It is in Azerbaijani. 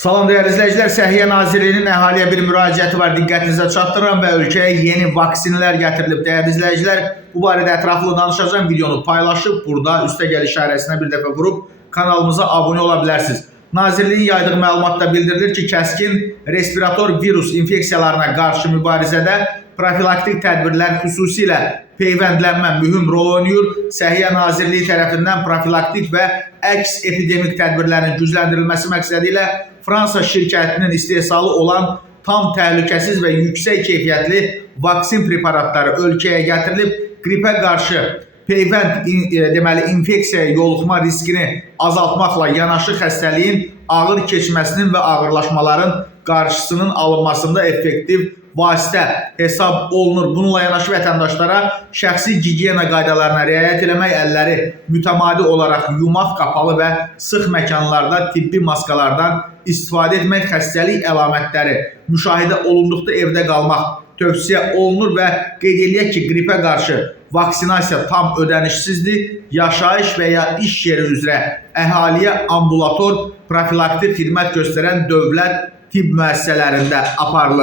Salam değerli izleyiciler, Səhiyyə Nazirliyinin əhaliyə bir müraciəti var, diqqətinizə çatdırıram və ölkəyə yeni vaksinlər gətirilib. Değerli izleyiciler, bu barədə ətraflı danışacağım, videonu paylaşıb, burada üstə gəl işarəsinə bir dəfə vurub kanalımıza abunə ola bilərsiniz. Nazirliyin yaydığı məlumatda bildirilir ki, kəskin respirator virus infeksiyalarına qarşı mübarizədə profilaktik tədbirlər xüsusilə peyvəndlənmə mühüm rol oynayır. Səhiyyə Nazirliyi tərəfindən profilaktik və əks epidemik tədbirlərin gücləndirilməsi məqsədilə Fransa şirkətinin istehsalı olan tam təhlükəsiz və yüksək keyfiyyətli vaksin preparatları ölkəyə gətirilib. Qripə qarşı peyvənd infeksiyaya yoluxma riskini azaltmaqla yanaşı xəstəliyin ağır keçməsinin və ağırlaşmaların qarşısının alınmasında effektiv vasitə hesab olunur. Bununla yanaşı vətəndaşlara şəxsi gigiyena qaydalarına riayət eləmək, əlləri mütəmadi olaraq yumaq, qapalı və sıx məkanlarda tibbi maskalardan istifadə etmək, xəstəlik əlamətləri müşahidə olunduqda evdə qalmaq tövsiyə olunur və qeyd eləyək ki, qripə qarşı vaksinasiya tam ödənişsizdir. Yaşayış və ya iş yeri üzrə əhaliyə ambulator profilaktik xidmət göstərən dövlət tibb müəssisələrində aparılır.